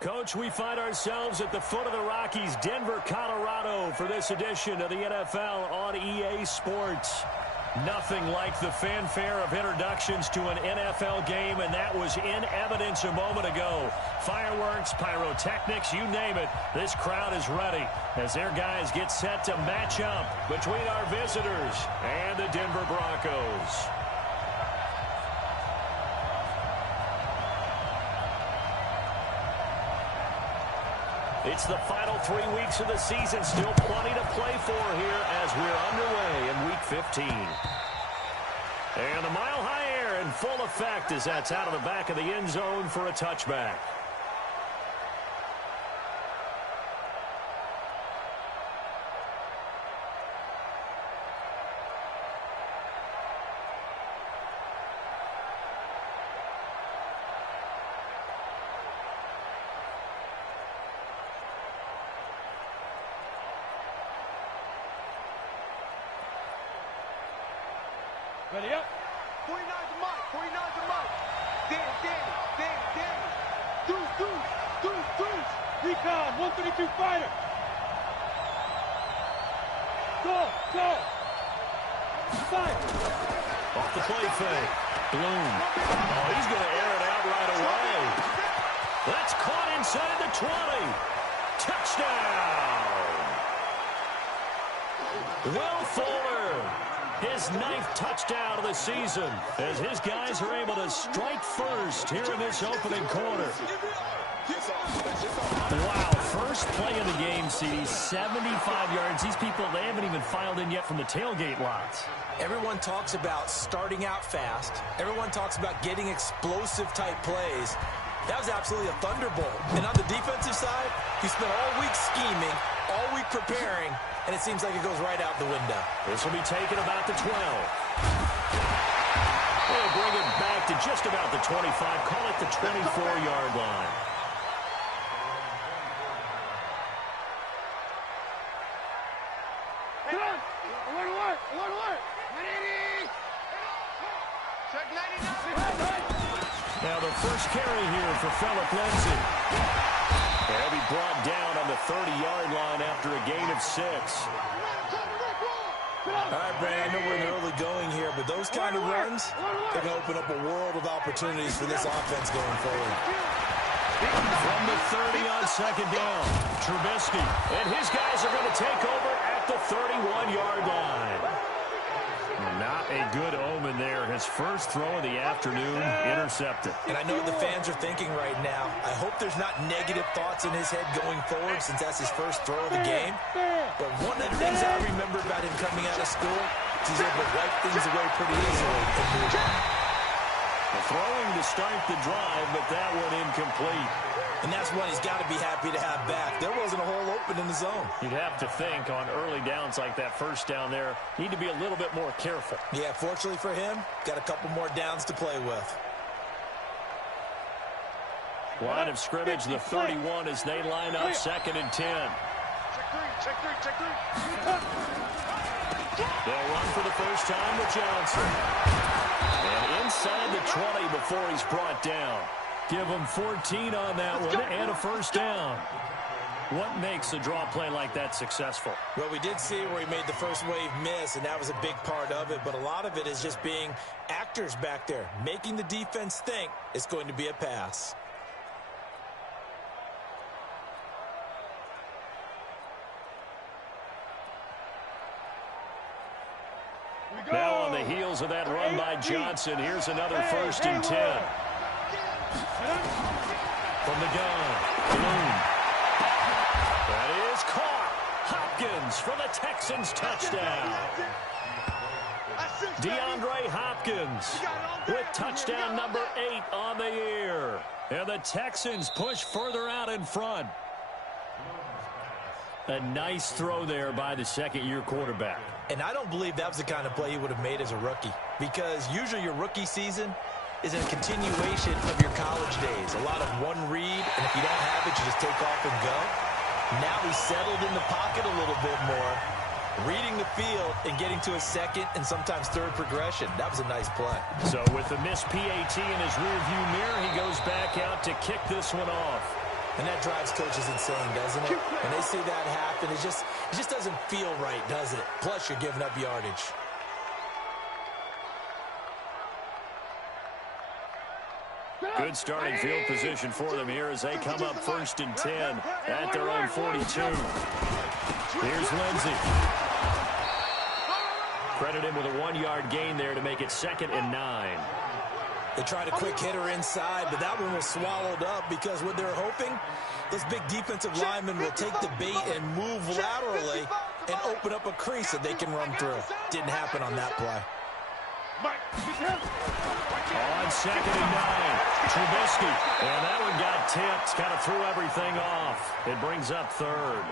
Coach, we find ourselves at the foot of the Rockies, Denver, Colorado, for this edition of the NFL on EA Sports. Nothing like the fanfare of introductions to an NFL game, and that was in evidence a moment ago. Fireworks, pyrotechnics, you name it. This crowd is ready as their guys get set to match up between our visitors and the Denver Broncos. It's the final 3 weeks of the season. Still plenty to play for here as we're underway in Week 15. And the mile-high air in full effect as that's out of the back of the end zone for a touchback. Ready up. 49's the mark. 49's the mark. Danny. Deuce. Recon, 132 fighter. Go. Fire. Off the play fake. Bloom. Oh, he's going to air it out right away. That's caught inside the 20. Touchdown. Will Fuller. His 9th touchdown of the season as his guys are able to strike first here in this opening quarter. Wow, first play of the game, CD, 75 yards. These people, they haven't even filed in yet from the tailgate lots. Everyone talks about starting out fast. Everyone talks about getting explosive type plays. That was absolutely a thunderbolt. And on the defensive side, you spent all week scheming, all week preparing, and it seems like it goes right out the window. This will be taken about the 12. They'll bring it back to just about the 25. Call it the 24-yard line. Alert. Check 99. Now the first carry here for Phillip Lindsay. They'll be brought down on the 30-yard line after a gain of 6. All right, Brandon, I know we're in the early going here, but those kind of runs, they're going to open up a world of opportunities for this offense going forward. From the 30 on second down, Trubisky. And his guys are going to take over at the 31-yard line. Not a good omen there. His first throw of the afternoon intercepted. And I know what the fans are thinking right now. I hope there's not negative thoughts in his head going forward since that's his first throw of the game. But one of the things I remember about him coming out of school is he's able to wipe things away pretty easily and move on. Throwing to start the drive, but that one incomplete. And that's one he's got to be happy to have back. There wasn't a hole open in the zone. You'd have to think on early downs like that first down there, need to be a little bit more careful. Yeah, fortunately for him, got a couple more downs to play with. Line of scrimmage, the 31 as they line up 2nd and 10. Check three. They'll run for the first time with Johnson. And inside the 20 before he's brought down. Give him 14 on that one and a first down. What makes a draw play like that successful? Well, we did see where he made the first wave miss, and that was a big part of it. But a lot of it is just being actors back there, making the defense think it's going to be a pass. Now on the heels of that run by Johnson, here's another 1st and 10. From the gun, Bloom. That is caught. Hopkins for the Texans touchdown. DeAndre Hopkins with touchdown number 8 on the year. And the Texans push further out in front. A nice throw there by the second-year quarterback. And I don't believe that was the kind of play he would have made as a rookie, because usually your rookie season is a continuation of your college days. A lot of one read, and if you don't have it, you just take off and go. Now he's settled in the pocket a little bit more, reading the field and getting to a second and sometimes third progression. That was a nice play. So with the missed PAT in his rearview mirror, he goes back out to kick this one off. And that drives coaches insane, doesn't it? When they see that happen, it just doesn't feel right, does it? Plus, you're giving up yardage. Good starting field position for them here as they come up 1st and 10 at their own 42. Here's Lindsey. Credit him with a 1-yard gain there to make it 2nd and 9. They tried a quick hitter inside, but that one was swallowed up because what they're hoping, this big defensive lineman will take the bait and move laterally and open up a crease that they can run through. Didn't happen on that play. On 2nd and 9, Trubisky. And that one got tipped, kind of threw everything off. It brings up 3rd.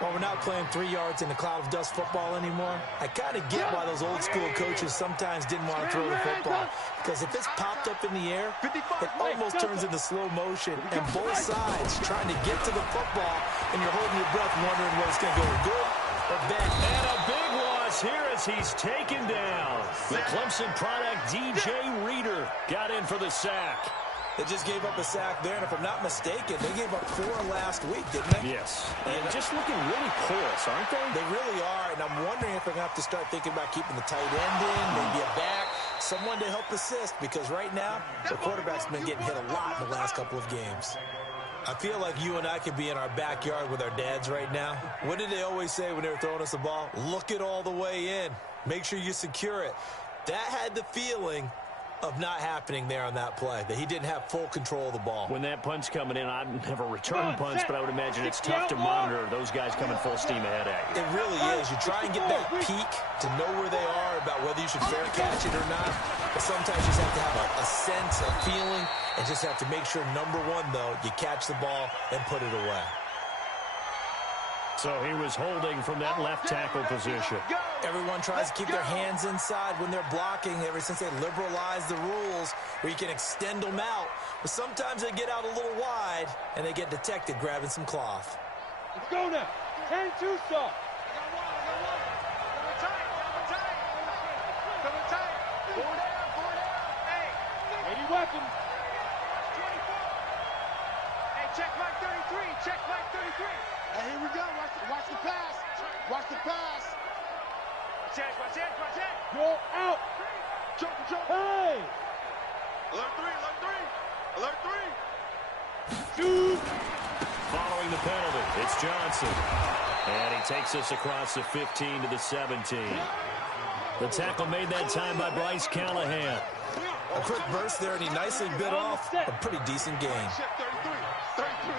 Well, we're not playing 3 yards in the cloud of dust football anymore. I kind of get why those old school coaches sometimes didn't want to throw the football. Because if it's popped up in the air, it almost turns into slow motion. And both sides trying to get to the football, and you're holding your breath wondering whether it's going to go good or bad. And a big loss here as he's taken down. The Clemson product, DJ Reader, got in for the sack. They just gave up a sack there, and if I'm not mistaken, they gave up 4 last week, didn't they? Yes. And just looking really porous, aren't they? They really are, and I'm wondering if they're going to have to start thinking about keeping the tight end in, maybe a back, someone to help assist, because right now, the quarterback's been getting hit a lot in the last couple of games. I feel like you and I could be in our backyard with our dads right now. What did they always say when they were throwing us the ball? Look it all the way in. Make sure you secure it. That had the feeling of not happening there on that play, that he didn't have full control of the ball. When that punch coming in, I'd never return punch, but I would imagine it's tough to monitor those guys coming full steam ahead at you. It really is. You try and get that peek to know where they are, about whether you should fair catch it or not. But sometimes you just have to have a sense, a feeling, and just have to make sure, number one, though, you catch the ball and put it away. So he was holding from that left tackle position. Everyone tries to keep their hands inside when they're blocking ever since they liberalized the rules where you can extend them out. But sometimes they get out a little wide and they get detected grabbing some cloth. Let's go now. 10-2 stop. Any weapon. 24. Hey, check Mike 33. Check Mike 33. Hey, here we go. Watch the pass. Watch the pass. Watch it. Watch it. Watch it. Go out. Jump. Hey. Alert 3. Alert 3. Alert 3. 2. Following the penalty, it's Johnson. And he takes us across the 15 to the 17. The tackle made that time by Bryce Callahan. A quick burst there, and he nicely bit off a pretty decent gain. 33.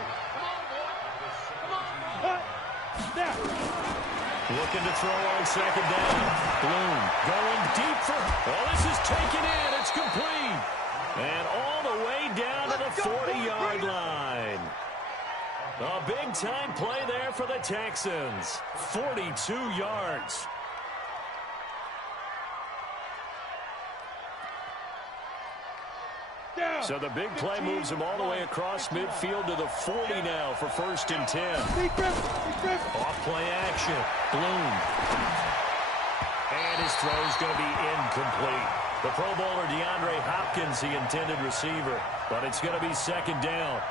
Looking to throw on 2nd down. Bloom going deep for... Oh, this is taken in. It's complete. And all the way down to the 40-yard line. A big-time play there for the Texans. 42 yards. So the big play moves him all the way across midfield to the 40 now for 1st and 10. Off play action. Bloom. And his throw's going to be incomplete. The Pro Bowler DeAndre Hopkins, the intended receiver. But it's going to be 2nd down.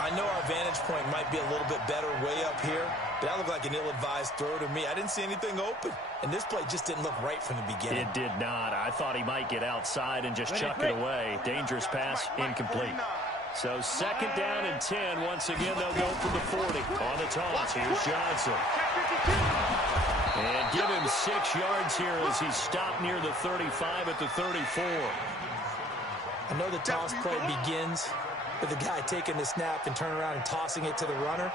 I know our vantage point might be a little bit better way up here, but that looked like an ill-advised throw to me. I didn't see anything open, and this play just didn't look right from the beginning. It did not. I thought he might get outside and just chuck it away. Dangerous pass, incomplete. So 2nd down and 10. Once again, they'll go for the 40. On the toss, here's Johnson. And give him 6 yards here as he stopped near the 35 at the 34. I know the toss play begins with the guy taking the snap and turning around and tossing it to the runner.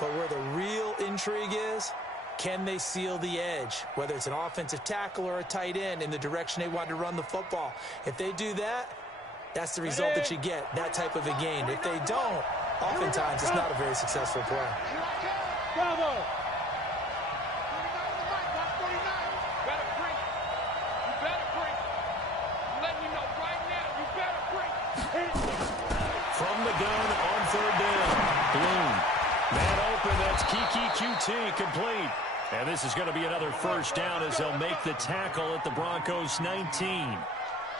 But where the real intrigue is, can they seal the edge, whether it's an offensive tackle or a tight end, in the direction they want to run the football? If they do that, that's the result that you get, that type of a gain. If they don't, oftentimes it's not a very successful play. Bravo. From the gun on 3rd down. Bloom. Man open, that's Kiki QT, complete. And this is going to be another 1st down as they'll make the tackle at the Broncos 19.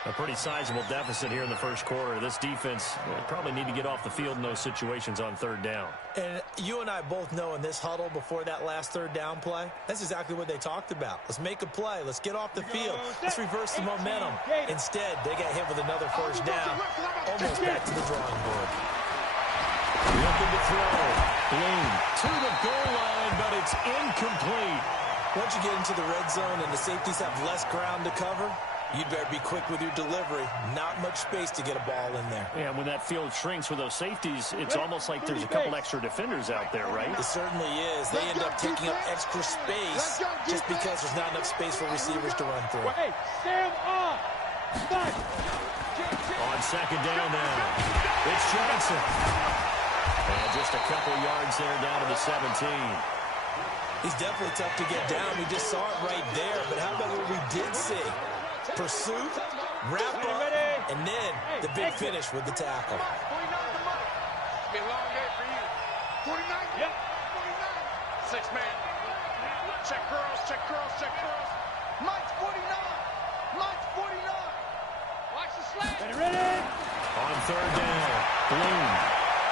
A pretty sizable deficit here in the first quarter. This defense probably need to get off the field in those situations on third down. And you and I both know in this huddle before that last third down play, that's exactly what they talked about. Let's make a play. Let's get off the field. Let's reverse the momentum. Instead, they got hit with another first down, almost back to the drawing board. Looking to throw. Bloom to the goal line, but it's incomplete. Once you get into the red zone and the safeties have less ground to cover, you'd better be quick with your delivery. Not much space to get a ball in there. Yeah, when that field shrinks with those safeties, it's almost like there's a couple extra defenders out there, right? It certainly is. They end up taking up extra space just because there's not enough space for receivers to run through. On second down now, it's Johnson. And just a couple yards there down to the 17. He's definitely tough to get down. We just saw it right there. But how about what we did see? Pursuit, wrap up, and then the big finish with the tackle. 49 the money. It's been a long day for you. 49? Yep. 49. Six man. Check girls, check girls, check girls. Mike's 49. Mike's 49. Watch the slant. Ready? On third down, Bloom.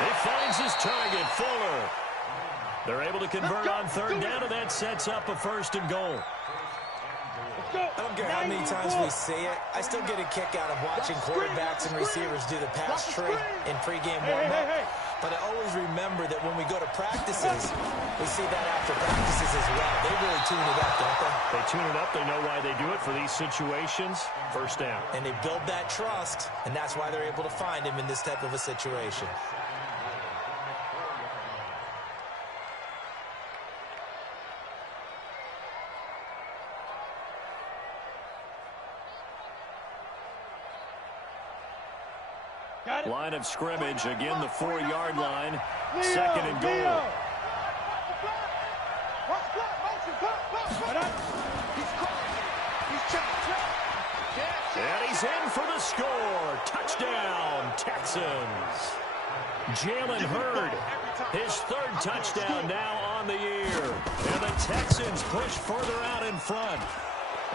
He finds his target, Fuller. They're able to convert on third down, and that sets up a first and goal. I don't care how many times we see it, I still get a kick out of watching quarterbacks and receivers do the pass tree in pregame warm-up. But I always remember that when we go to practices, we see that after practices as well. They really tune it up, don't they? They tune it up. They know why they do it for these situations. First down. And they build that trust, and that's why they're able to find him in this type of a situation. Line of scrimmage, again the 4-yard line, second and goal. And he's in for the score. Touchdown, Texans. Jalen Hurd, his third touchdown now on the year. And the Texans push further out in front.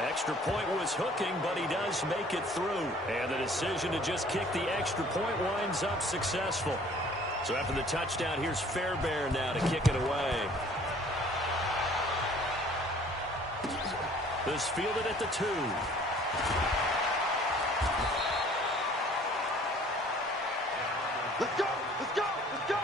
Extra point was hooking, but he does make it through. And the decision to just kick the extra point winds up successful. So after the touchdown, here's Fairbairn now to kick it away. This fielded at the 2. Let's go! Let's go! Let's go!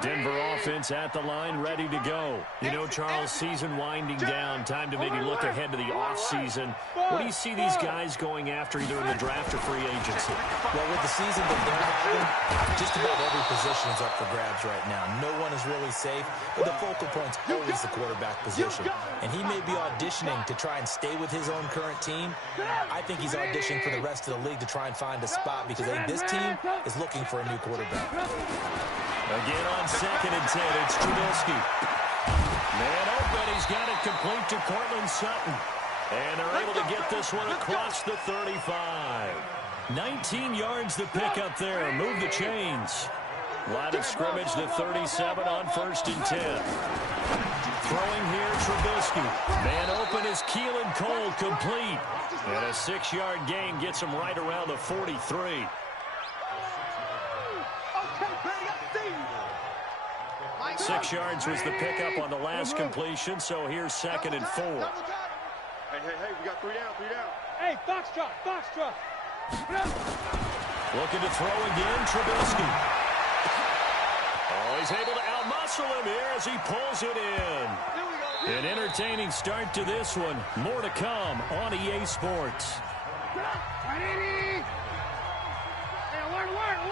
Denver offense at the line, ready to go. You know, Charles, season winding down, time to maybe look ahead to the offseason. What do you see these guys going after either in the draft or free agency? Well, with the season that they're having, just about every position is up for grabs right now. No one is really safe, but the focal point's always the quarterback position. And he may be auditioning to try and stay with his own current team. I think he's auditioning for the rest of the league to try and find a spot because I think this team is looking for a new quarterback. Again on second and 10, it's Trubisky. Man open, he's got it complete to Cortland Sutton. And they're able to get this one across the 35. 19 yards to pick up there, move the chains. Line of scrimmage, the 37 on first and 10. Throwing here, Trubisky. Man open is Keelan Cole, complete. And a 6-yard gain gets him right around the 43. 6 yards was the pickup on the last completion, so here's second and 4. Hey, we got 3 down, 3 down. Hey, foxtrot. Looking to throw again, Trubisky. Oh, he's able to outmuscle him here as he pulls it in. An entertaining start to this one. More to come on EA Sports.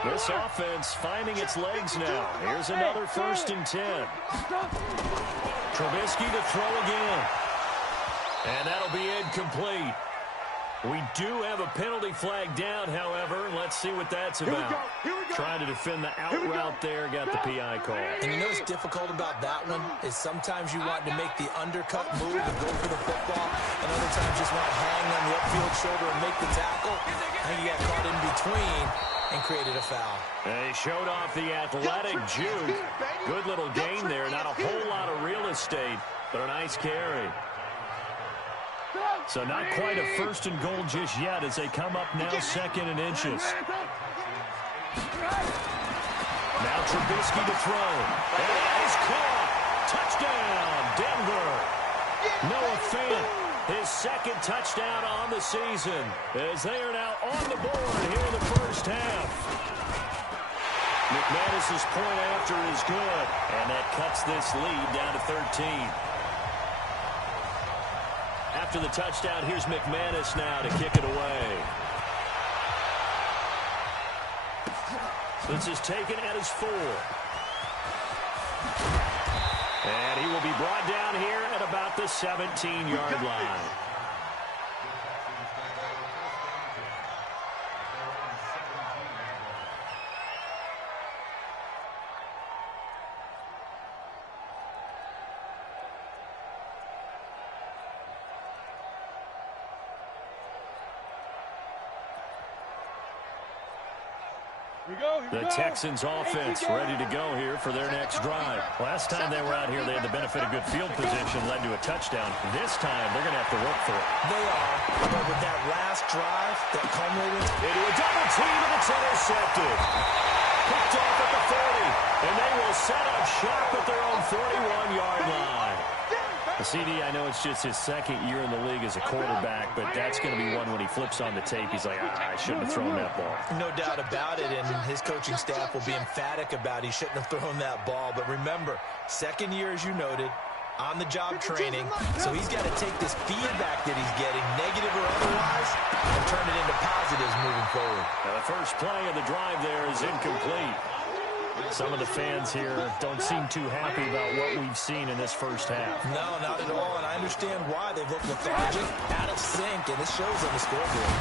This offense finding its legs now. Here's another first and 10. Trubisky to throw again. And that'll be incomplete. We do have a penalty flag down, however. Let's see what that's about. Trying to defend the out route there, got the PI call. And you know what's difficult about that one is sometimes you want to make the undercut move and go for the football, and other times just want to hang on the upfield shoulder and make the tackle. I think he got caught in between. and created a foul. They showed off the athletic juke. Good little gain there. Not a whole lot of real estate, but a nice carry. So not quite a first and goal just yet as they come up now second and inches. Now Trubisky to throw. And that is caught. Touchdown, Denver. Noah Fant, his second touchdown on the season, as they are now on the board here in the first half. McManus's point after is good, and that cuts this lead down to 13. After the touchdown, here's McManus now to kick it away. This is taken at his 4. And he will be brought down here at about the 17-yard line. The Texans offense ready to go here for their next drive. Last time they were out here, they had the benefit of good field position, led to a touchdown. This time, they're going to have to work for it. They are, but with that last drive that culminated into a double team, and it's intercepted. Picked off at the 40, and they will set up shop at their own 41-yard line. The CD, I know it's just his second year in the league as a quarterback, but that's going to be one when he flips on the tape. He's like, I shouldn't have thrown that ball. No doubt about it, and his coaching staff will be emphatic about he shouldn't have thrown that ball. But remember, second year, as you noted, on-the-job training, so he's got to take this feedback that he's getting, negative or otherwise, and turn it into positives moving forward. Now, the first play of the drive there is incomplete. Some of the fans here don't seem too happy about what we've seen in this first half. No, not at all, and I understand why. They've looked lethargic, out of sync, and it shows on the scoreboard.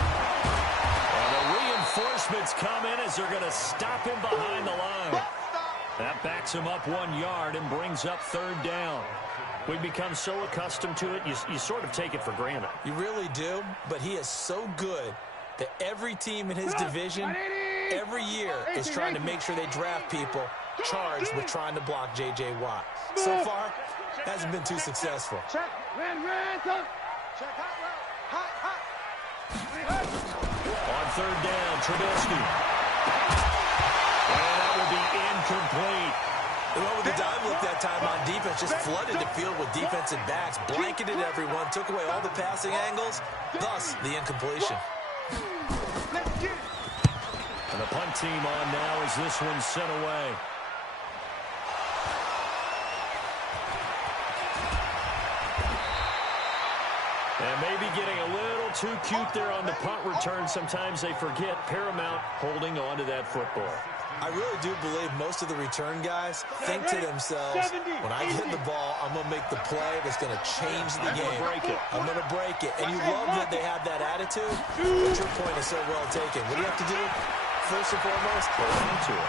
And the reinforcements come in as they're going to stop him behind the line. That backs him up 1 yard and brings up third down. We've become so accustomed to it, you sort of take it for granted. You really do, but he is so good that every team in his division every year is trying to make sure they draft people charged with trying to block J.J. Watt. So far, hasn't been too successful. On third down, Trubisky. And that will be incomplete. Well, with the dive look that time on defense, just flooded the field with defensive backs, blanketed everyone, took away all the passing angles, thus the incompletion. And the punt team on now as this one's sent away. And maybe getting a little too cute there on the punt return. Sometimes they forget Paramount holding on to that football. I really do believe most of the return guys think to themselves, when I get the ball, I'm going to make the play that's going to change the game. I'm going to break it. And you love that they have that attitude, but your point is so well taken. What do you have to do? First and foremost,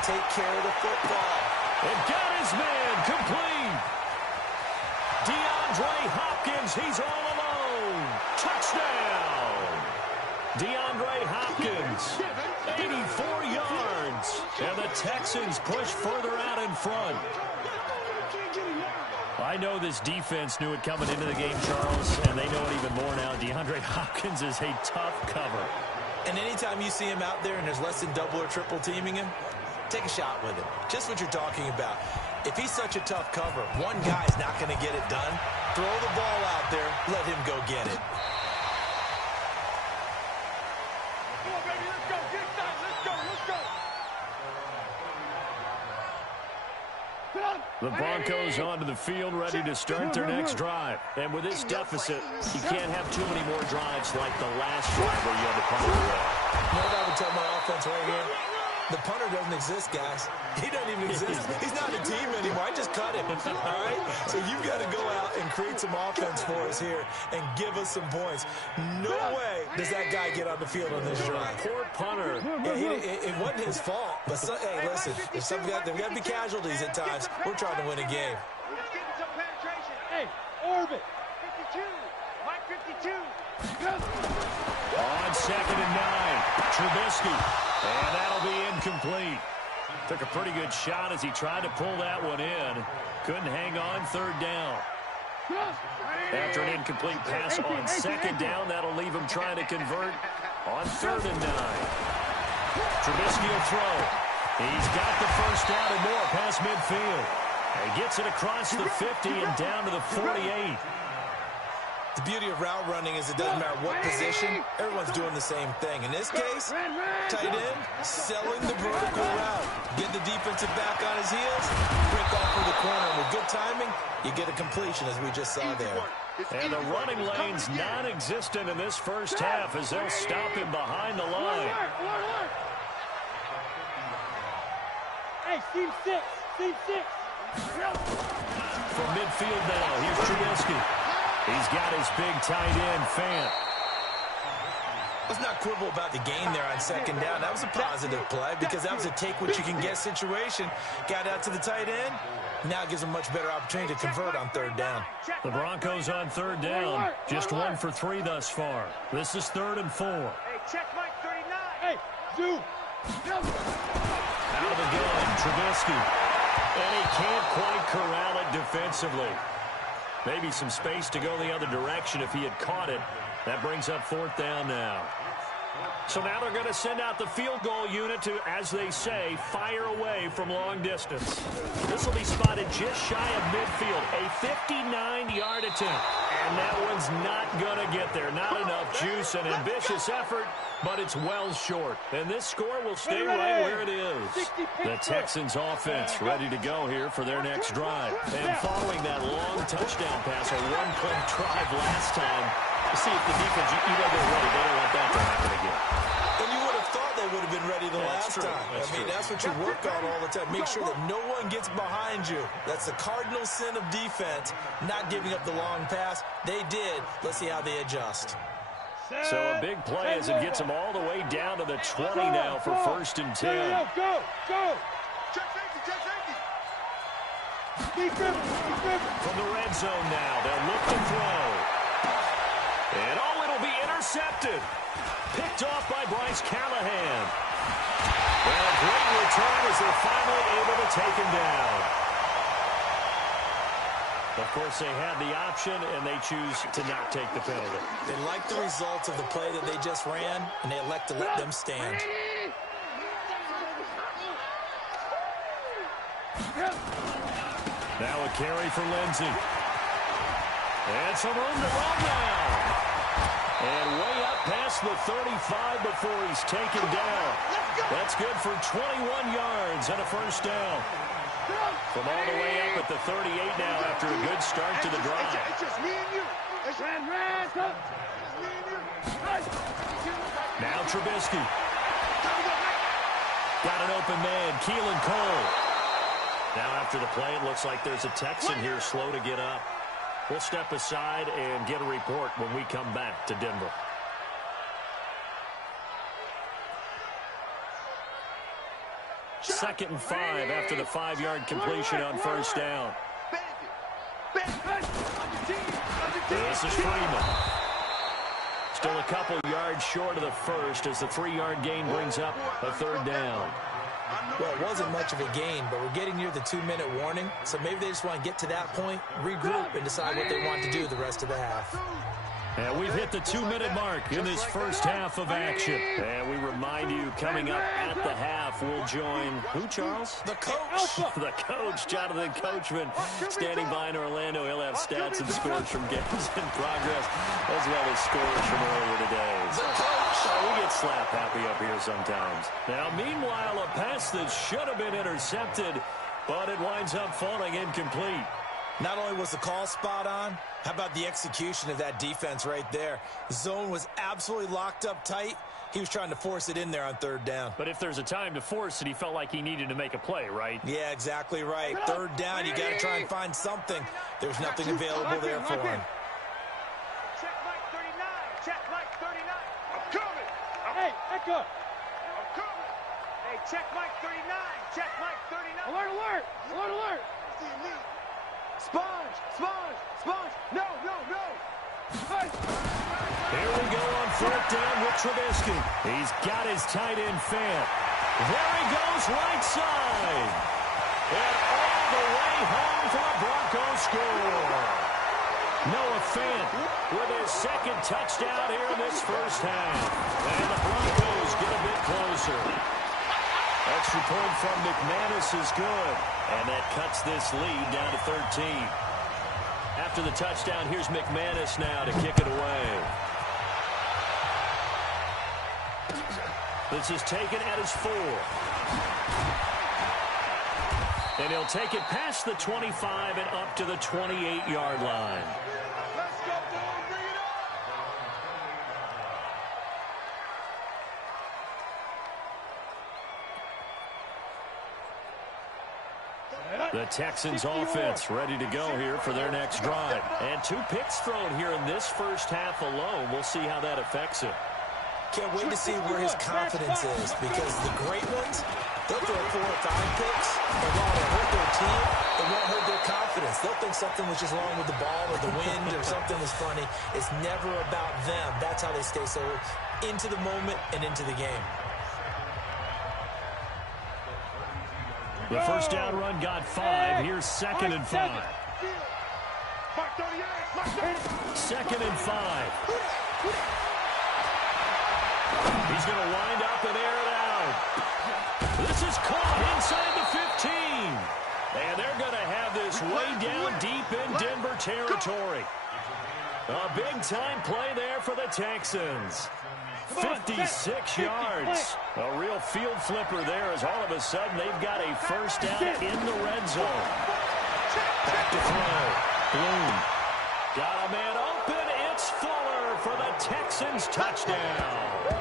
take care of the football. And got his man complete. DeAndre Hopkins, he's all alone. Touchdown. DeAndre Hopkins, 84 yards. And the Texans push further out in front. I know this defense knew it coming into the game, Charles, and they know it even more now. DeAndre Hopkins is a tough cover. And anytime you see him out there and there's less than double or triple teaming him, take a shot with him. Just what you're talking about. If he's such a tough cover, one guy's not going to get it done. Throw the ball out there. Let him go get it. Come on, baby. Let's go. Get it done. Let's go. Let's go. The Broncos onto the field, ready to start their next drive. And with this deficit, you can't have too many more drives like the last drive where you had to punt it away. You know what I would tell my offense right here? The punter doesn't exist, guys. He doesn't even exist. He's not a team anymore. I just cut him, all right? So you've got to go out and create some offense for us here and give us some points. No way does that guy get on the field on this drive. Poor punter. Yeah, it wasn't his fault. But, hey, listen, there's got to be casualties at times. We're trying to win a game. Let's get some penetration. Hey, orbit. 52. Mike 52. On 2nd and 9, Trubisky. And that'll be incomplete. Took a pretty good shot as he tried to pull that one in. Couldn't hang on, third down. After an incomplete pass on second down, that'll leave him trying to convert on 3rd and 9. Trubisky will throw. He's got the first down and more past midfield. He gets it across the 50 and down to the 48. The beauty of route running is it doesn't matter what position, everyone's doing the same thing. In this case, tight end, selling the vertical route. Get the defensive back on his heels, break off for the corner. And with good timing, you get a completion, as we just saw there. And the running lane's non-existent in this first half as they'll stop him behind the line. Hey, team 6, team 6. From midfield now, here's Trubisky. He's got his big tight end, Fant. Let's not quibble about the gain there on second down. That was a positive play because that was a take-what-you-can-get situation. Got out to the tight end. Now it gives them a much better opportunity to convert on 3rd down. The Broncos on 3rd down. Just 1 for 3 thus far. This is 3rd and 4. Hey, check Mike 39. Hey, Zoo. Out of the gun, Trubisky. And he can't quite corral it defensively. Maybe some space to go the other direction if he had caught it. That brings up 4th down now. So now they're going to send out the field goal unit to, as they say, fire away from long distance. This will be spotted just shy of midfield. A 59-yard attempt. And that one's not going to get there. Not enough juice and ambitious effort, but it's well short. And this score will stay right where it is. The Texans offense ready to go here for their next drive. And following that long touchdown pass, a one-play drive last time, to see if the defense, they're ready. They don't want that to happen again. And you would have thought they would have been ready the last time. That's what you work on all the time. Make sure that no one gets behind you. That's the cardinal sin of defense, not giving up the long pass. They did. Let's see how they adjust. So a big play as it gets them all the way down to the 20 now for 1st and 10. Go. Check safety. From the red zone now, they'll look to throw. And it'll be intercepted. Picked off by Bryce Callahan. And a great return as they're finally able to take him down. Of course, they had the option, and they choose to not take the penalty. They like the results of the play that they just ran, and they elect to let them stand. Now a carry for Lindsey. And some room to run now. And way up past the 35 before he's taken down. That's good for 21 yards and a first down. From all the way up at the 38 now after a good start to the drive. It's just me and you. It's me and you. Now Trubisky. Got an open man, Keelan Cole. Now after the play, it looks like there's a Texan here slow to get up. We'll step aside and get a report when we come back to Denver. Second and 5 after the 5-yard completion on first down. This is Freeman. Still a couple yards short of the first as the 3-yard gain brings up a 3rd down. Well, it wasn't much of a gain, but we're getting near the 2-minute warning, so maybe they just want to get to that point, regroup, and decide what they want to do the rest of the half. And we've hit the 2-minute mark in this first half of action. And we remind you, coming up at the half, we'll join, who, Charles? The coach. The coach, Jonathan Coachman, standing by in Orlando. He'll have stats and scores from games in progress, as well as scores from earlier today. The coach. We get slap happy up here sometimes. Now, meanwhile, a pass that should have been intercepted, but it winds up falling incomplete. Not only was the call spot on, how about the execution of that defense right there? The zone was absolutely locked up tight. He was trying to force it in there on 3rd down. But if there's a time to force it, he felt like he needed to make a play, right? Yeah, exactly right. 3rd down, you got to try and find something. There's nothing available there for him. Check Mike 39. Check Mike 39. I'm coming. Hey, Echo. I'm coming. Hey, check Mike 39. Check Mike 39. Alert. See me. Sponge. No. Here we go on fourth down with Trubisky. He's got his tight end Fant. There he goes right side. And all the way home for a Broncos score. Noah Fant with his second touchdown here in this first half. And the Broncos get a bit closer. Extra point from McManus is good. And that cuts this lead down to 13. After the touchdown, here's McManus now to kick it away. This is taken at his 4. And he'll take it past the 25 and up to the 28-yard line. Let's go, boy. Bring it up. The Texans offense ready to go here for their next drive. And 2 picks thrown here in this first half alone. We'll see how that affects him. Can't wait to see where his confidence is, because the great ones, they'll throw 4 or 5 picks, and while it'll hurt their team, it won't hurt their confidence. They'll think something was just wrong with the ball or the wind or something was funny. It's never about them. That's how they stay so into the moment and into the game. The first down run got 5. Here's 2nd and 5. Second and 5. He's going to wind up and air it out. This is caught inside the 15. And they're going to have this way down deep in Denver territory. A big-time play there for the Texans. 56 yards. A real field flipper there, as all of a sudden they've got a first down in the red zone. Back to throw. Bloom. Got a man open. It's Fuller for the Texans touchdown.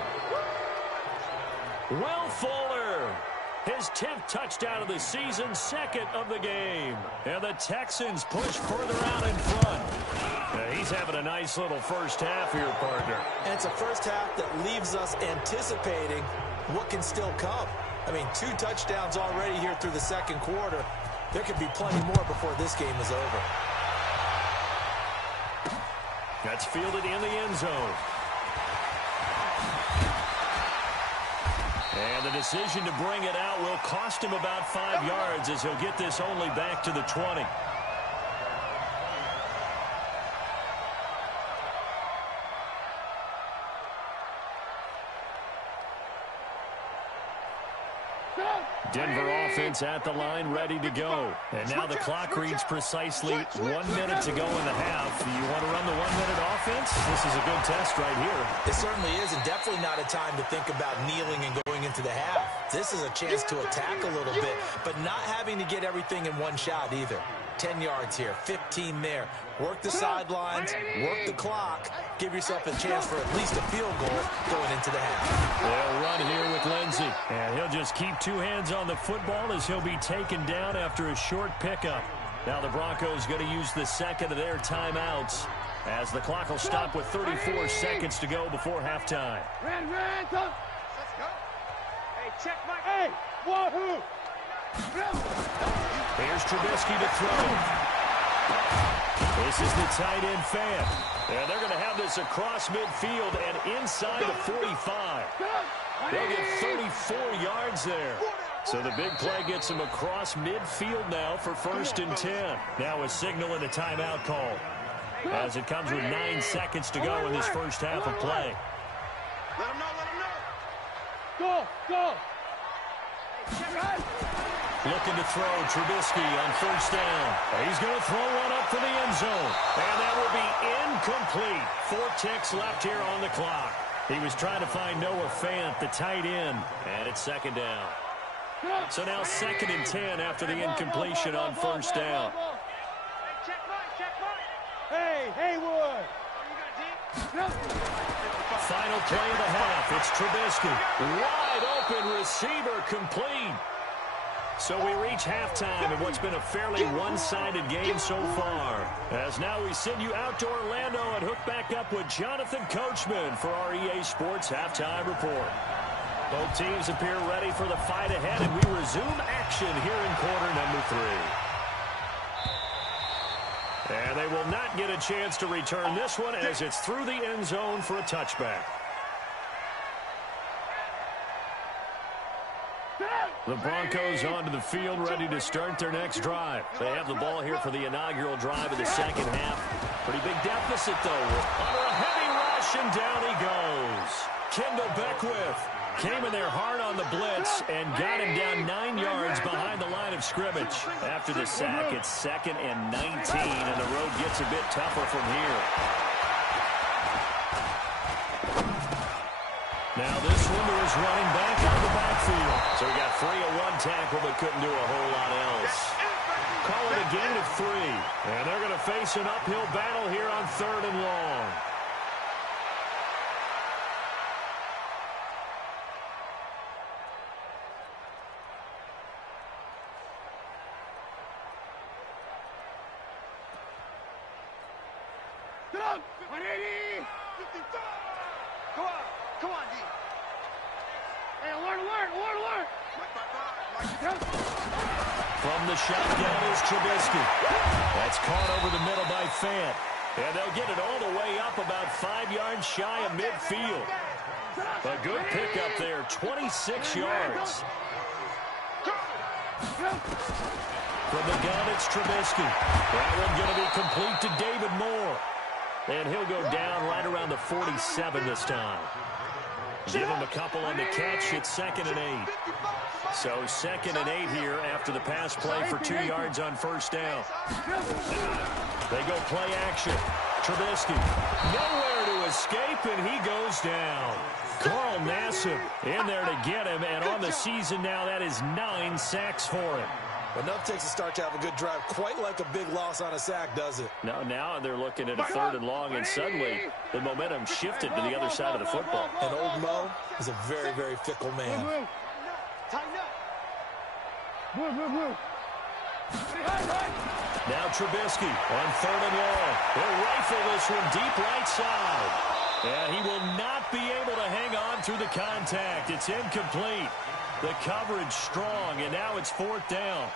Will Fuller, his 10th touchdown of the season, 2nd of the game. And the Texans push further out in front. He's having a nice little first half here, partner. And it's a first half that leaves us anticipating what can still come. I mean, 2 touchdowns already here through the second quarter. There could be plenty more before this game is over. That's fielded in the end zone. And the decision to bring it out will cost him about 5 yards, as he'll get this only back to the 20. Denver offense at the line, ready to go. And now the clock reads precisely 1 minute to go in the half. You want to run the 1-minute offense? This is a good test right here. It certainly is, and definitely not a time to think about kneeling and going into the half. This is a chance to attack a little bit, but not having to get everything in one shot either. 10 yards here, 15 there. Work the sidelines, work the clock, give yourself a chance for at least a field goal going into the half. They'll run here with Lindsey, and he'll just keep 2 hands on the football as he'll be taken down after a short pickup. Now the Broncos going to use the second of their timeouts, as the clock will stop with 34 seconds to go before halftime. Ran, come. Let's go. Hey, check my... Hey, wahoo! Here's Trubisky to throw. This is the tight end Fant. And they're going to have this across midfield and inside the 45. They'll get 34 yards there. So the big play gets them across midfield now for 1st and 10. Now a signal and a timeout call, as it comes with 9 seconds to go in this first half of play. Let him know, let him know. Go! Looking to throw, Trubisky on 1st down. He's going to throw one up for the end zone. And that will be incomplete. 4 ticks left here on the clock. He was trying to find Noah Fant, the tight end. And it's 2nd down. So now 2nd and 10 after the incompletion on 1st down. Check mine. Hey, Haywood! Final play of the half. It's Trubisky. Wide open receiver, complete. So we reach halftime in what's been a fairly one-sided game so far. As now we send you out to Orlando and hook back up with Jonathan Coachman for our EA Sports Halftime Report. Both teams appear ready for the fight ahead, and we resume action here in quarter number 3. And they will not get a chance to return this one, as it's through the end zone for a touchback. The Broncos onto the field, ready to start their next drive. They have the ball here for the inaugural drive of the second half. Pretty big deficit, though. Under a heavy rush, and down he goes. Kendall Beckwith came in there hard on the blitz and got him down 9 yards behind the line of scrimmage. After the sack, it's 2nd and 19, and the road gets a bit tougher from here. Now this one was running back out of the backfield. So he got free of one tackle but couldn't do a whole lot else. Call it a gain of 3. And they're going to face an uphill battle here on 3rd and long. Get up! 180! 55! Come on, D. Hey, alert! From the shotgun is Trubisky. That's caught over the middle by Fant. And they'll get it all the way up about 5 yards shy of midfield. A good pickup there, 26 yards. From the gun, it's Trubisky. That one going to be complete to David Moore. And he'll go down right around the 47 this time. Give him a couple on the catch. It's 2nd and 8. So 2nd and 8 here after the pass play for 2 yards on first down. They go play action. Trubisky nowhere to escape, and he goes down. Carl Nassib in there to get him, and on the season now, that is 9 sacks for him. Enough takes a start to have a good drive, quite like a big loss on a sack, does it? Now they're looking at a 3rd and long, and suddenly the momentum shifted to the other side of the football. And old Mo is a very, very fickle man. Tighten up. Now Trubisky on 3rd and long. They'll rifle this one deep right side. And he will not be able to hang on through the contact. It's incomplete. The coverage strong, and now it's 4th down.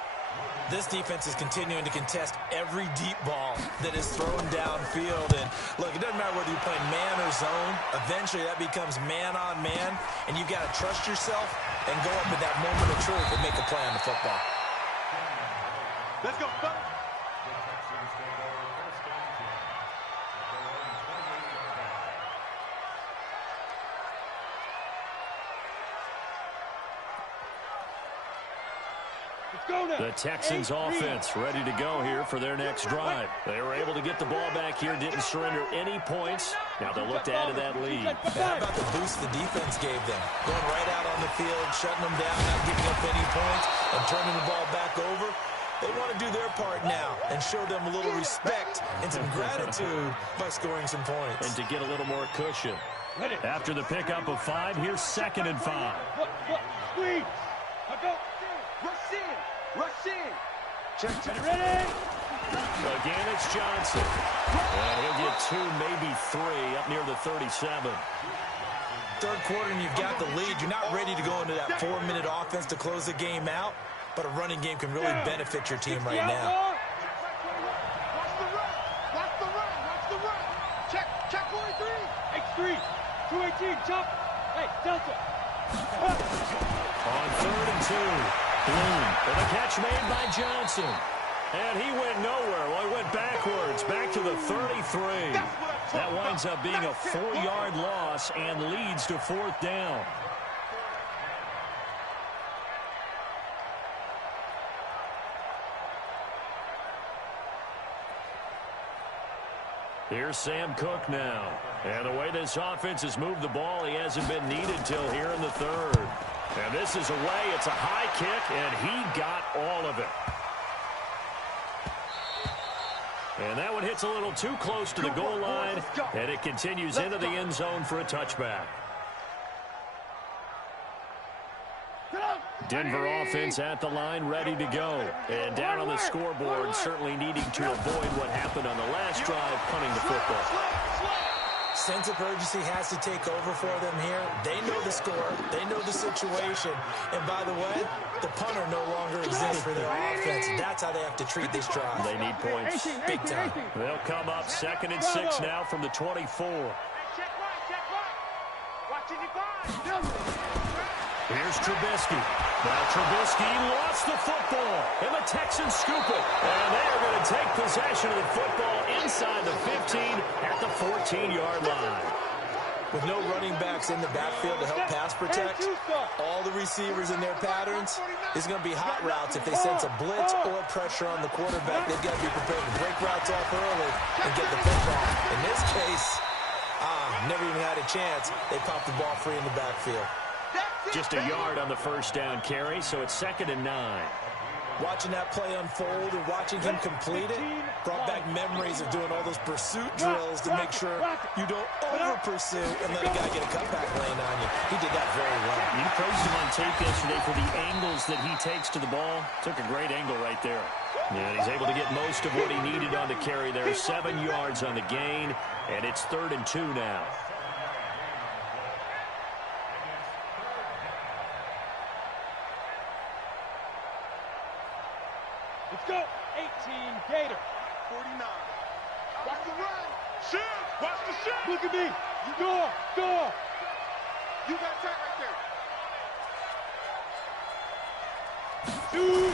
This defense is continuing to contest every deep ball that is thrown downfield. And look, it doesn't matter whether you're playing man or zone. Eventually, that becomes man on man, and you've got to trust yourself and go up at that moment of truth and make a play on the football. Let's go, fellas. The Texans offense ready to go here for their next drive. They were able to get the ball back here, didn't surrender any points. Now they'll look to add to that lead. How about the boost the defense gave them? Going right out on the field, shutting them down, not giving up any points, and turning the ball back over. They want to do their part now and show them a little respect and some gratitude by scoring some points. And to get a little more cushion. After the pickup of 5, here's 2nd and 5. Squeeze. Go. Rush in. Rush in. Check. Ready? Again, it's Johnson. And he'll get 2, maybe 3 up near the 37. Third quarter and you've got the lead. You're not ready to go into that 4-minute offense to close the game out, but a running game can really benefit your team right now. Watch the run. Check 43. X3. 218. Jump. Hey, Delta. On 3rd and 2. Bloom. And a catch made by Johnson. And he went nowhere. Well, he went backwards, back to the 33. That winds up being a 4-yard loss and leads to 4th down. Here's Sam Cook now. And the way this offense has moved the ball, he hasn't been needed till here in the 3rd. And this is away. It's a high kick, and he got all of it. And that one hits a little too close to the goal line, and it continues into the end zone for a touchback. Denver offense at the line, ready to go. And down on the scoreboard, certainly needing to avoid what happened on the last drive, punting the football. Sense of urgency has to take over for them here. They know the score. They know the situation. And by the way, the punter no longer exists for their offense. That's how they have to treat this drive. They need points. Big time. They'll come up 2nd and 6 now from the 24. Check right. Watch it, Here's Trubisky. Now Trubisky lost the football, and the Texans scoop it. And they are going to take possession of the football inside the 15 at the 14-yard line. With no running backs in the backfield to help pass protect, all the receivers in their patterns is going to be hot routes. If they sense a blitz or pressure on the quarterback, they've got to be prepared to break routes off early and get the football. In this case, never even had a chance. They popped the ball free in the backfield. Just a yard on the first down carry, so it's 2nd and 9. Watching that play unfold and watching him complete it brought back memories of doing all those pursuit drills to make sure you don't over-pursue and let a guy get a cutback lane on you. He did that very well. You praised him on tape yesterday for the angles that he takes to the ball. Took a great angle right there. And he's able to get most of what he needed on the carry there. 7 yards on the gain, and it's 3rd and 2 now. Let's go. 18, Gator. 49. Watch the run. Shoot. Watch the shoot. Look at me. Door. You got time right there. Shoot.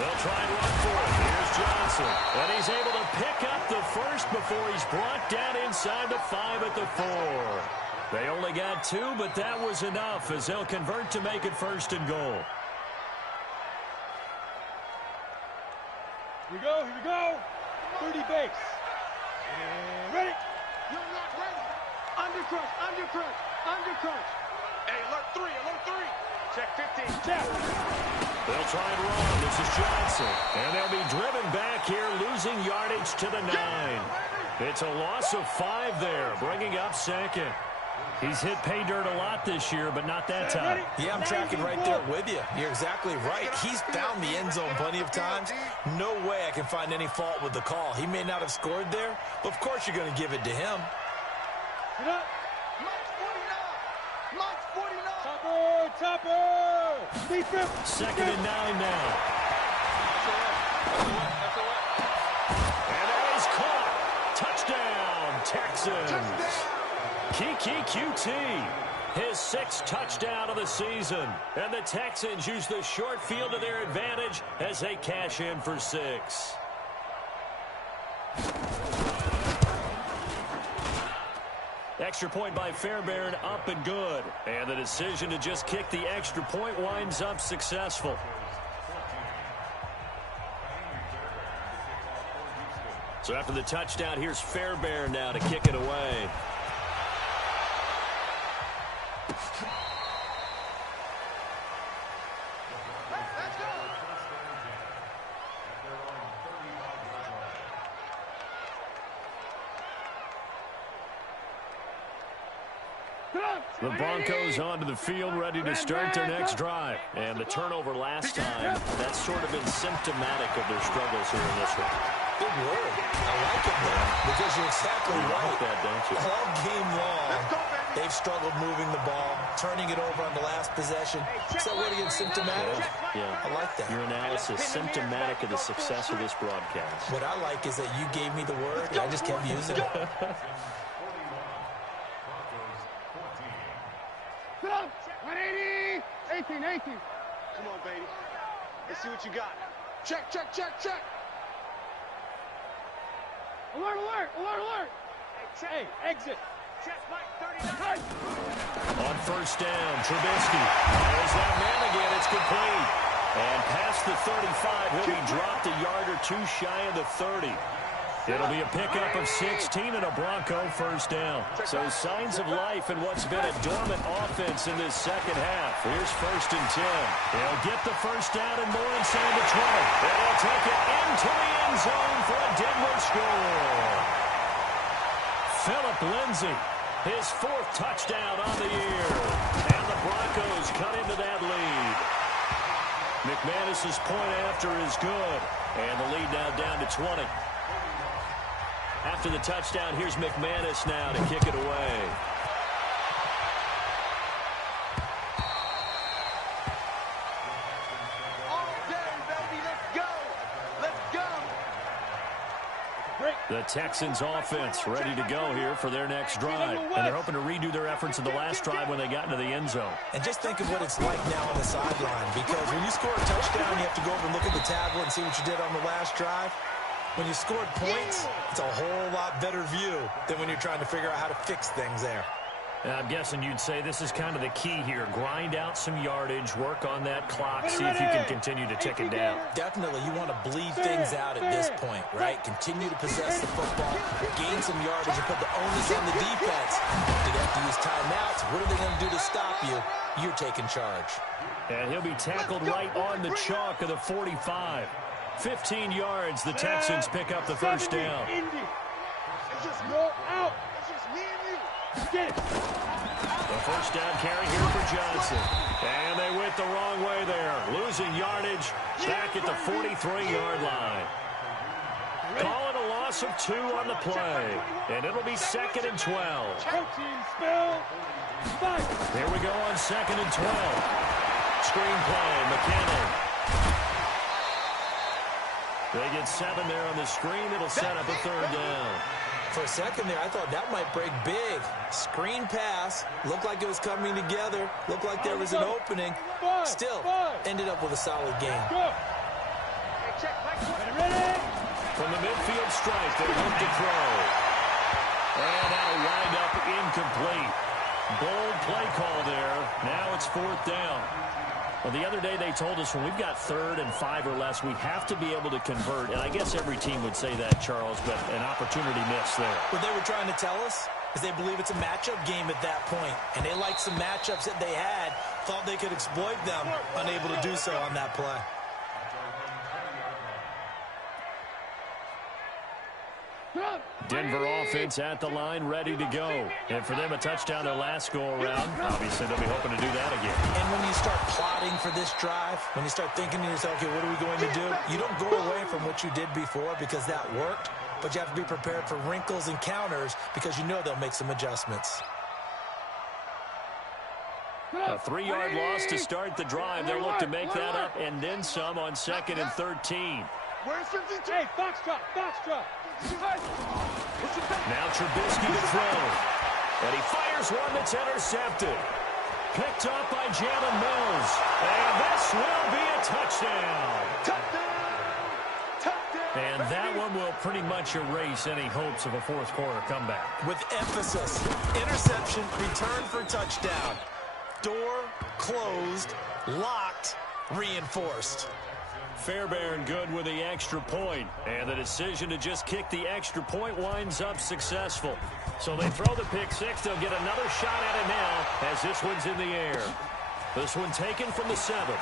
They'll try and run for it. Here's Johnson. And he's able to pick up the first before he's brought down inside the 5 at the 4. They only got 2, but that was enough as they'll convert to make it 1st and goal. Here we go. 30 base. And ready. You're not ready. Undercrunch. Hey, alert 3. Check 15. Check. They'll try and run. This is Johnson. And they'll be driven back here, losing yardage to the 9. It's a loss of 5 there, bringing up 2nd. He's hit pay dirt a lot this year, but not that time. Yeah, I'm tracking right there with you. You're exactly right. He's found the end zone plenty of times. No way I can find any fault with the call. He may not have scored there, but of course you're going to give it to him. Get up. Mike's 49. Topper. Defense. 2nd and 9 now. And that is caught. Touchdown, Texans. Kiki QT, his 6th touchdown of the season. And the Texans use the short field to their advantage as they cash in for 6. Extra point by Fairbairn, up and good. And the decision to just kick the extra point winds up successful. So after the touchdown, here's Fairbairn now to kick it away. The Broncos onto the field, ready to start their next drive. And the turnover last time, that's sort of been symptomatic of their struggles here in this one. Good word. I like it, man, because you're exactly right. Like that, don't you? All game long, they've struggled moving the ball, turning it over on the last possession. Is that word again, symptomatic? Yeah. I like that. Your analysis, symptomatic of the success of this broadcast. What I like is that you gave me the word, and I just kept using it. Sit up. 180. 18. Come on, baby. Let's see what you got. Check. Alert. Hey, exit. Check, Mike, 39. On first down, Trubisky. There's that man again. It's complete. And past the 35, he'll be dropped a yard or 2 shy of the 30. It'll be a pickup of 16 and a Bronco first down. So signs of life in what's been a dormant offense in this second half. Here's 1st and 10. They'll get the first down and more inside the 20. And they'll take it into the end zone for a Denver score. Phillip Lindsay, his 4th touchdown on the year. And the Broncos cut into that lead. McManus's point after is good. And the lead now down to 20. After the touchdown, here's McManus now to kick it away. All day, baby. Let's go. The The Texans offense ready to go here for their next drive. And they're hoping to redo their efforts in the last drive when they got into the end zone. And just think of what it's like now on the sideline, because when you score a touchdown, you have to go over and look at the tablet and see what you did on the last drive. When you scored points, it's a whole lot better view than when you're trying to figure out how to fix things there. I'm guessing you'd say this is kind of the key here. Grind out some yardage, work on that clock, see if you can continue to tick it down. Definitely, you want to bleed things out at this point, right? Continue to possess the football, gain some yardage, and put the onus on the defense. They have to use timeouts. What are they going to do to stop you? You're taking charge. And he'll be tackled right on the chalk of the 45. 15 yards, the Texans pick up the first down. It's just roll out. It's just me and you. Get it. The first down carry here for Johnson. And they went the wrong way there. Losing yardage back at the 43-yard line. Call it a loss of 2 on the play. And it'll be 2nd and 12. Here we go on 2nd and 12. Screenplay, McKinnon. They get 7 there on the screen. It'll set up a 3rd down. For a second there, I thought that might break big. Screen pass. Looked like it was coming together. Looked like there was an opening. Still, ended up with a solid game. From the midfield stripe, they look to throw. And that'll wind up incomplete. Bold play call there. Now it's 4th down. Well, the other day they told us when we've got 3rd and 5 or less, we have to be able to convert. And I guess every team would say that, Charles, but an opportunity missed there. What they were trying to tell us is they believe it's a matchup game at that point. And they liked some matchups that they had, thought they could exploit them, unable to do so on that play. Denver offense at the line, ready to go. And for them, a touchdown their last go-around. Obviously, they'll be hoping to do that again. And when you start plotting for this drive, when you start thinking to yourself, okay, what are we going to do? You don't go away from what you did before because that worked, but you have to be prepared for wrinkles and counters because you know they'll make some adjustments. A 3-yard loss to start the drive. They'll look to make that up and then some on 2nd and 13. Where's 52? Hey, foxtrot, foxtrot. Now Trubisky to throw. And he fires one that's intercepted. Picked up by Jalen Mills. And this will be a touchdown. And that one will pretty much erase any hopes of a fourth-quarter comeback. With emphasis, interception, return for touchdown. Door closed, locked, reinforced. Fairbairn good with the extra point, and the decision to just kick the extra point winds up successful. So they throw the pick six. They'll get another shot at it now as this one's in the air. This one taken from the 7.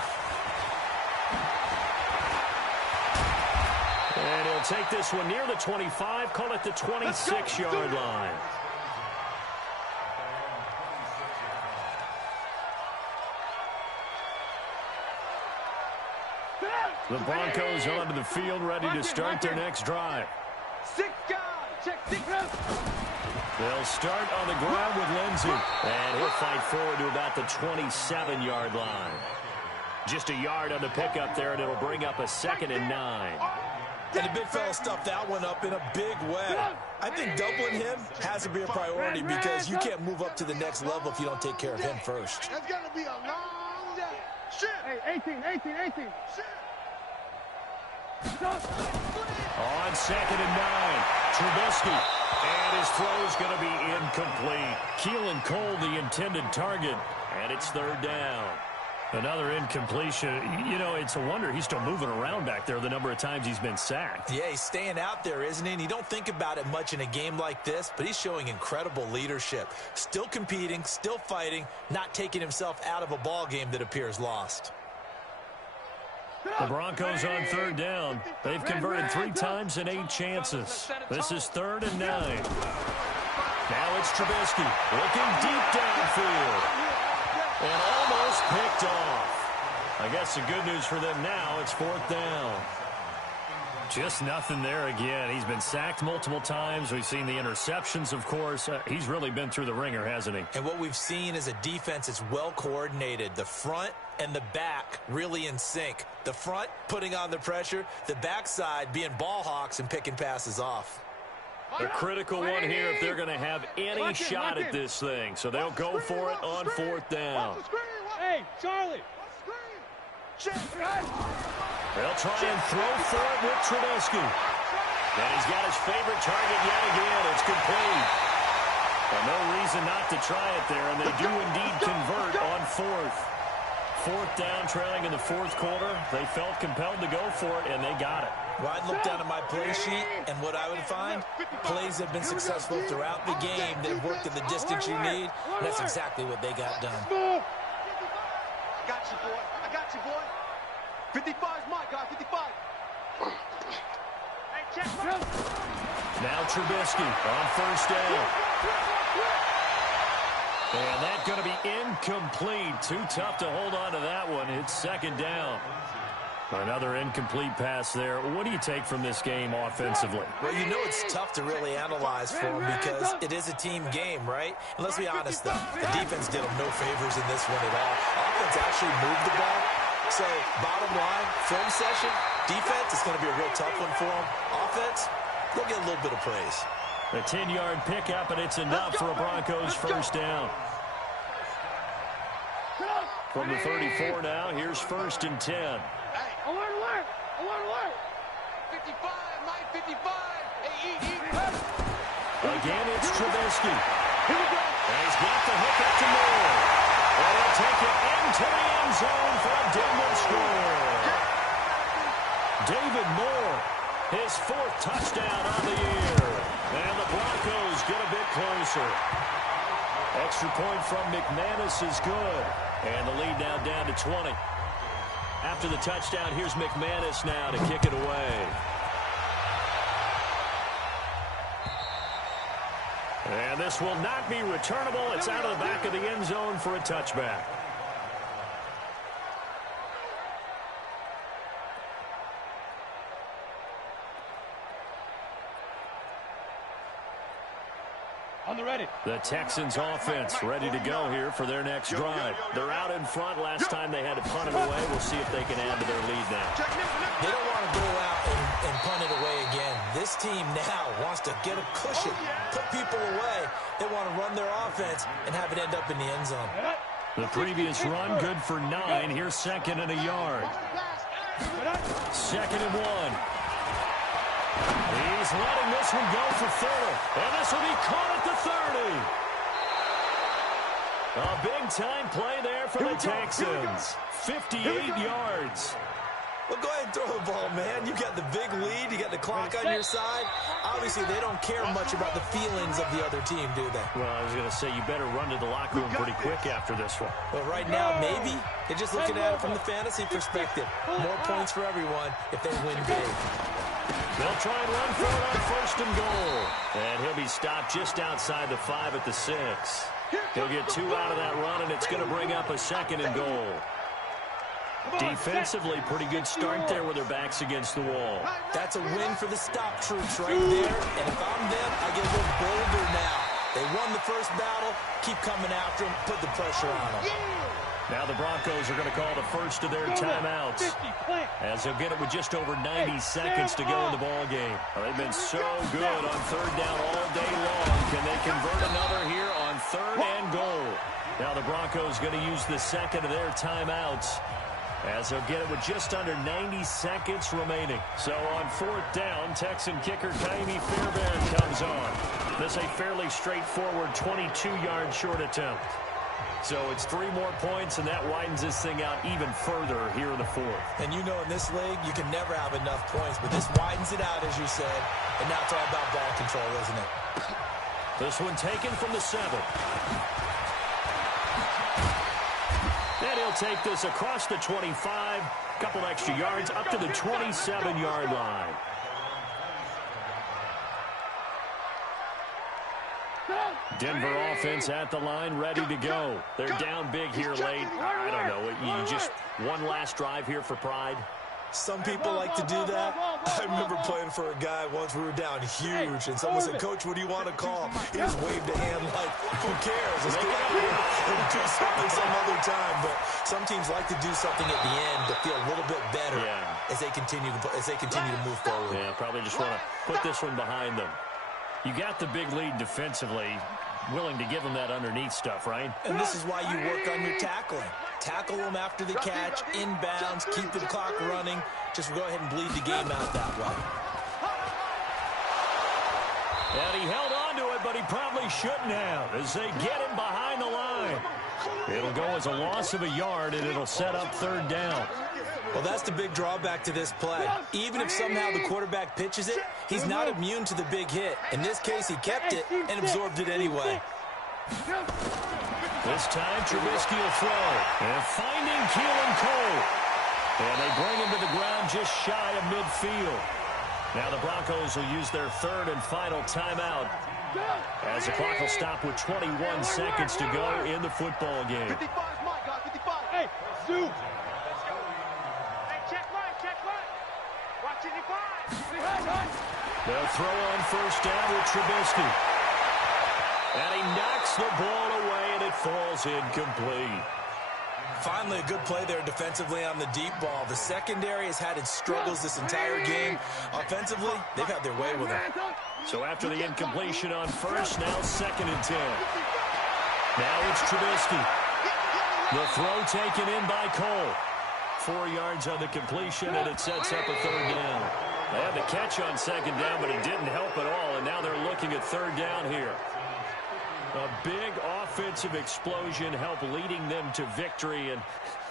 And he'll take this one near the 25, call it the 26-yard line. The Broncos onto the field, ready to start their next drive. 6 guys, check 6 reps. They'll start on the ground with Lindsey, and he'll fight forward to about the 27-yard line. Just a yard on the pickup there, and it'll bring up a 2nd and 9. And the big fella stuffed that one up in a big way. I think doubling him has to be a priority because you can't move up to the next level if you don't take care of him first. That's going to be a long day. Shit. Hey, 18. Shit. On 2nd and 9, Trubisky. And his throw's going to be incomplete. Keelan Cole, the intended target, and it's 3rd down. Another incompletion. You know, it's a wonder he's still moving around back there the number of times he's been sacked. Yeah, he's staying out there, isn't he? And you don't think about it much in a game like this, but he's showing incredible leadership. Still competing, still fighting, not taking himself out of a ball game that appears lost. The Broncos on 3rd down. They've converted 3 times in 8 chances. This is 3rd and 9. Now it's Trubisky looking deep downfield. And almost picked off. I guess the good news for them now, it's 4th down. Just nothing there again. He's been sacked multiple times. We've seen the interceptions, of course. He's really been through the ringer, hasn't he? And what we've seen is a defense that's well coordinated. The front and the back really in sync. The front putting on the pressure, the backside being ball hawks and picking passes off. A critical one here if they're going to have any shot at this thing. So they'll go for it on 4th down. Hey, Charlie. They'll try and throw for it with Trubisky. And he's got his favorite target yet again. It's complete. Well, no reason not to try it there, and they do indeed convert on 4th. 4th down, trailing in the 4th quarter. They felt compelled to go for it, and they got it. Well, I'd look down at my play sheet, and what I would find, plays have been successful throughout the game. They've worked at the distance you need, and that's exactly what they got done. I got you, boy. I got you, boy. 55's my guy, 55. Hey, check. Now Trubisky on 1st down. And that's going to be incomplete. Too tough to hold on to that one. It's 2nd down. Another incomplete pass there. What do you take from this game offensively? Well, you know it's tough to really analyze for them because it is a team game, right? And let's be honest, though. The defense did them no favors in this one at all. Offense actually moved the ball. So, bottom line, film session, defense is going to be a real tough one for them. Offense, they'll get a little bit of praise. A 10-yard pickup, and it's enough for a Broncos 1st down. From the 34 now, here's 1st and 10. Alert, alert! Alert, alert! 55, Mike, 55. Hey, Again, it's Trubisky. Here we go. And he's got the hook up to Moore. And he'll take it into the end zone for a Denver score. David Moore, his 4th touchdown on the year. And the Broncos get a bit closer. Extra point from McManus is good. And the lead now down to 20. After the touchdown, here's McManus now to kick it away. And this will not be returnable. It's out of the back of the end zone for a touchback. On the ready. The Texans offense ready to go here for their next drive. They're out in front. Last time they had to punt it away. We'll see if they can add to their lead now. They don't want to go out and punt it away again. This team now wants to get a cushion, put people away. They want to run their offense and have it end up in the end zone. The previous run good for 9. Here's 2nd and a yard. 2nd and 1. He's letting this one go for 30. And this will be caught at the 30. A big-time play there for the Texans. 58 yards. Well, go ahead and throw the ball, man. You got the big lead. You got the clock on your side. Obviously, they don't care much about the feelings of the other team, do they? Well, I was going to say, you better run to the locker room pretty quick after this one. Well, right now, maybe. They're just looking at it from the fantasy perspective. More points for everyone if they win big. They'll try and run for it on 1st and goal. And he'll be stopped just outside the 5 at the 6. He'll get 2 out of that run, and it's going to bring up a 2nd and goal. Defensively, pretty good start there with their backs against the wall. That's a win for the stop troops right there. And if I'm them, I get a little bolder now. They won the first battle. Keep coming after them. Put the pressure on them. Now the Broncos are going to call the first of their timeouts, as they'll get it with just over 90 seconds to go in the ball game. Well, they've been so good on 3rd down all day long. Can they convert another here on 3rd and goal? Now the Broncos going to use the 2nd of their timeouts, as they'll get it with just under 90 seconds remaining. So on 4th down, Texan kicker Kaimi Fairbairn comes on. This a fairly straightforward 22-yard short attempt. So it's 3 more points, and that widens this thing out even further here in the 4th. And you know in this league, you can never have enough points, but this widens it out, as you said. And now it's all about ball control, isn't it? This one taken from the 7. And he'll take this across the 25, couple extra yards, up to the 27-yard line. Denver offense at the line, ready to go. They're down big here late. I don't know. You just one last drive here for pride. Some people like to do that. I remember playing for a guy once. We were down huge, and someone said, "Coach, what do you want to call?" He just waved a hand like, "Who cares? Let's get out of here and do something some other time." But some teams like to do something at the end to feel a little bit better as they continue to move forward. Yeah, probably just want to put this one behind them. You got the big lead defensively. Willing to give them that underneath stuff, right? And this is why you work on your tackling. Tackle them after the catch, inbounds, keep the clock running. Just go ahead and bleed the game out that way. And he held on to it, but he probably shouldn't have as they get him behind the line. It'll go as a loss of a yard, and it'll set up third down. Well, that's the big drawback to this play. Even if somehow the quarterback pitches it, he's not immune to the big hit. In this case, he kept it and absorbed it anyway. This time, Trubisky will throw. And finding Keelan Cole. And they bring him to the ground just shy of midfield. Now the Broncos will use their third and final timeout as the clock will stop with 21 seconds to go in the football game. 55 is mine, guys. 55. Hey, Sue. They'll throw on first down with Trubisky. And he knocks the ball away, and it falls incomplete. Finally, a good play there defensively on the deep ball. The secondary has had its struggles this entire game. Offensively, they've had their way with it. So after the incompletion on first, now 2nd and 10. Now it's Trubisky. The throw taken in by Cole. 4 yards on the completion, and it sets up a third down. They had the catch on second down, but it didn't help at all, and now they're looking at third down here. A big offensive explosion helped leading them to victory, and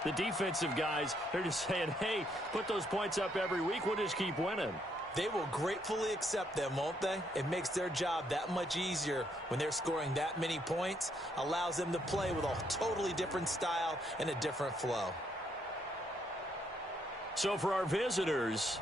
the defensive guys, they're just saying, hey, put those points up every week, we'll just keep winning. They will gratefully accept them, won't they? It makes their job that much easier when they're scoring that many points, allows them to play with a totally different style and a different flow. So for our visitors,